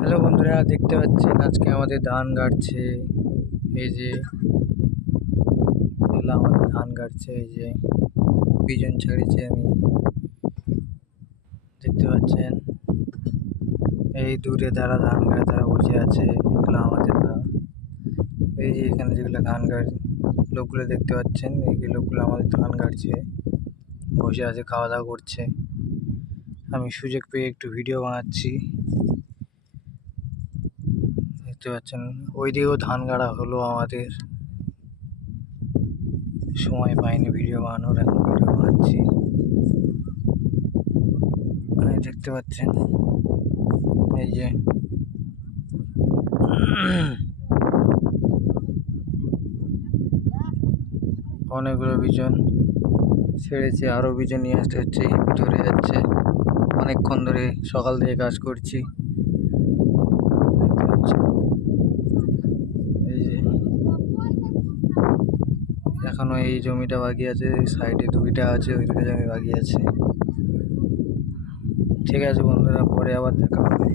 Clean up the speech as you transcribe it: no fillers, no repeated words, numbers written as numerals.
Hello বন্ধুরা, দেখতে পাচ্ছেন আজকে আমাদের ধান গাড়ছে। এই যে এগুলো আমাদের ধান গাড়ছে। এই যে বিজন ছাড়িয়েছি আমি, দেখতে পাচ্ছেন। এই দূরে তারা ধান গাড়ে তারা বসে আছে, এগুলো আমাদের না। এই যে এখানে যেগুলো ধান গাড় লোকগুলো দেখতে পাচ্ছেন, এই লোকগুলো আমাদের ধান গাড়ছে, বসে আছে, খাওয়া দাওয়া করছে। আমি সুযোগ পেয়ে একটু ভিডিও বানাচ্ছি, দেখতে পাচ্ছেন। ওই দিকেও ধান গাড়া হলো, আমাদের সময় পাইনি ভিডিও বানানোর, এখন ভিডিও বানাচ্ছি। দেখতে পাচ্ছেন এই যে অনেকগুলো বিজন ছেড়েছে, আরো বিজন নিয়ে আসতে হচ্ছে, ধরে যাচ্ছে। অনেকক্ষণ ধরে সকাল থেকে কাজ করছি, দেখতে পাচ্ছেন। এই যে এখনো এই জমিটা বাকি আছে, সাইডে দুইটা আছে, ওই দুটো জমি বাকি আছে। ঠিক আছে বন্ধুরা, পরে আবার দেখা হবে।